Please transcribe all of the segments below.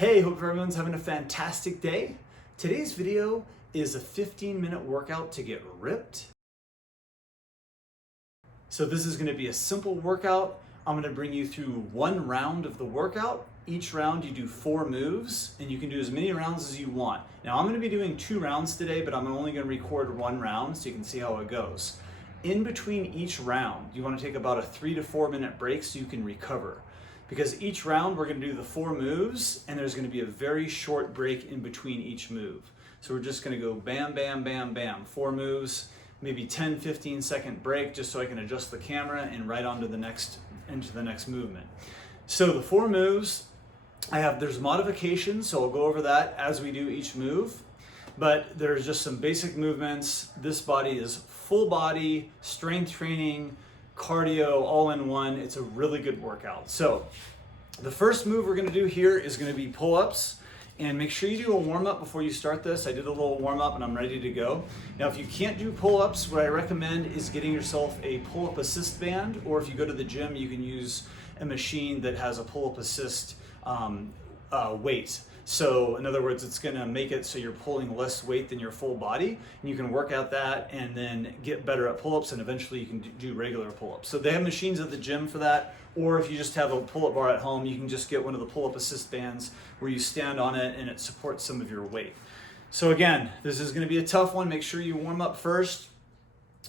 Hey, hope everyone's having a fantastic day. Today's video is a 15-minute workout to get ripped. So this is gonna be a simple workout. I'm gonna bring you through one round of the workout. Each round you do 4 moves and you can do as many rounds as you want. Now I'm gonna be doing 2 rounds today, but I'm only gonna record 1 round so you can see how it goes. In between each round, you wanna take about a 3 to 4 minute break so you can recover. Because each round we're gonna do the 4 moves and there's gonna be a very short break in between each move. So we're just gonna go bam, bam, bam, bam, 4 moves, maybe 10, 15 second break just so I can adjust the camera and right onto the next, into the next movement. So the 4 moves, there's modifications, so I'll go over that as we do each move. But there's just some basic movements. This body is full body, strength training, cardio, all in one. It's a really good workout. So the first move we're gonna do here is gonna be pull-ups. And make sure you do a warm-up before you start this. I did a little warm-up and I'm ready to go. Now, if you can't do pull-ups, what I recommend is getting yourself a pull-up assist band, or if you go to the gym, you can use a machine that has a pull-up assist weight. So in other words, it's gonna make it so you're pulling less weight than your full body, and you can work out that and then get better at pull-ups, and eventually you can do regular pull-ups. So they have machines at the gym for that, or if you just have a pull-up bar at home, you can just get one of the pull-up assist bands where you stand on it and it supports some of your weight. So again, this is gonna be a tough one. Make sure you warm up first.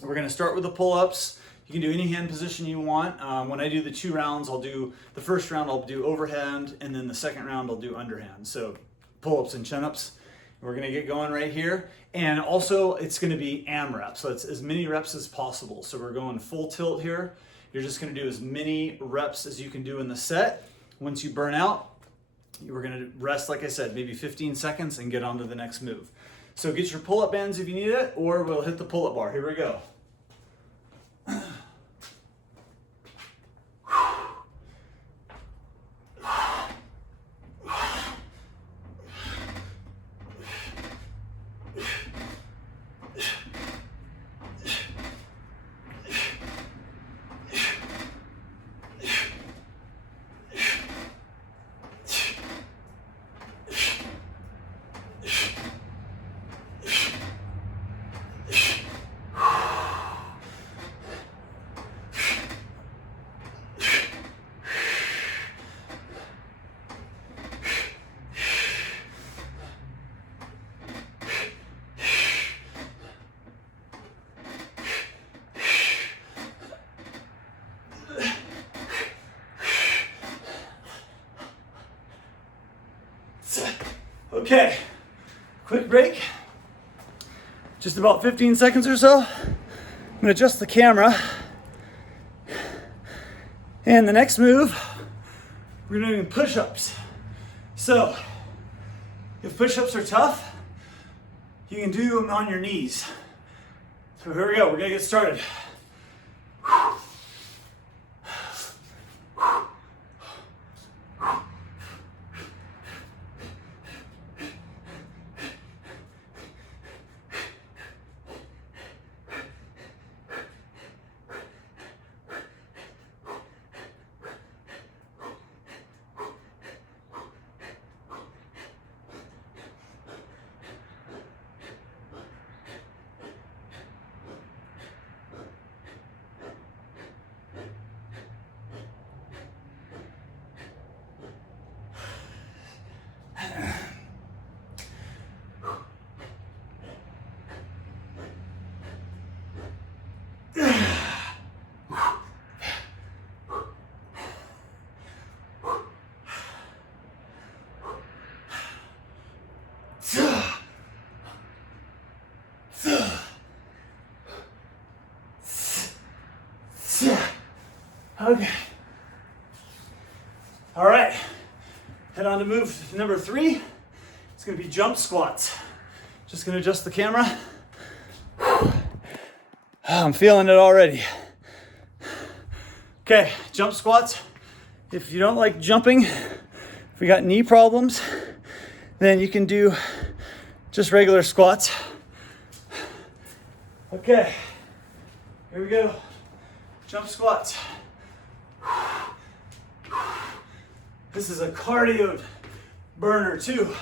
We're gonna start with the pull-ups. You can do any hand position you want. When I do the 2 rounds, I'll do the first round, I'll do overhand, and then the second round, I'll do underhand. So pull-ups and chin-ups. We're gonna get going right here. And also, it's gonna be AMRAP, so it's as many reps as possible. So we're going full tilt here. You're just gonna do as many reps as you can do in the set. Once you burn out, we're gonna rest, like I said, maybe 15 seconds and get on to the next move. So get your pull-up bands if you need it, or we'll hit the pull-up bar. Here we go. Okay, quick break, just about 15 seconds or so. I'm gonna adjust the camera. And the next move, we're gonna do push-ups. So, if push-ups are tough, you can do them on your knees. So here we go, we're gonna get started. Okay. All right. Head on to move number 3. It's going to be jump squats. Just going to adjust the camera. I'm feeling it already. Okay, jump squats. If you don't like jumping, if you got knee problems, then you can do just regular squats. Okay, here we go. Jump squats. This is a cardio Burner 2.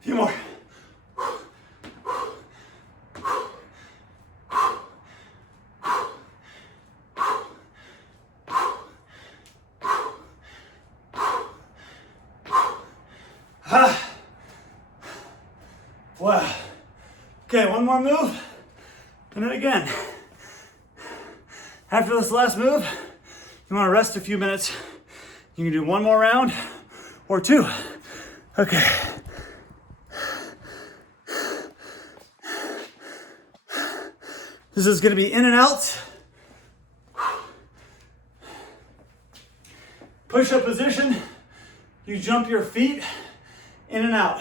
Few more. Wow. Okay, one more move, and then again. After this last move, you want to rest a few minutes. You can do one more round or two. Okay. This is going to be in and out. Push-up position. You jump your feet in and out.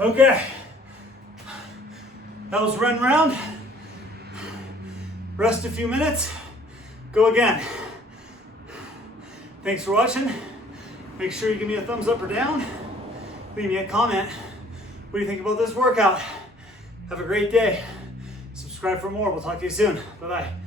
Okay, that was run round. Rest a few minutes, go again. Thanks for watching. Make sure you give me a thumbs up or down. Leave me a comment. What do you think about this workout? Have a great day. Subscribe for more. We'll talk to you soon. Bye-bye.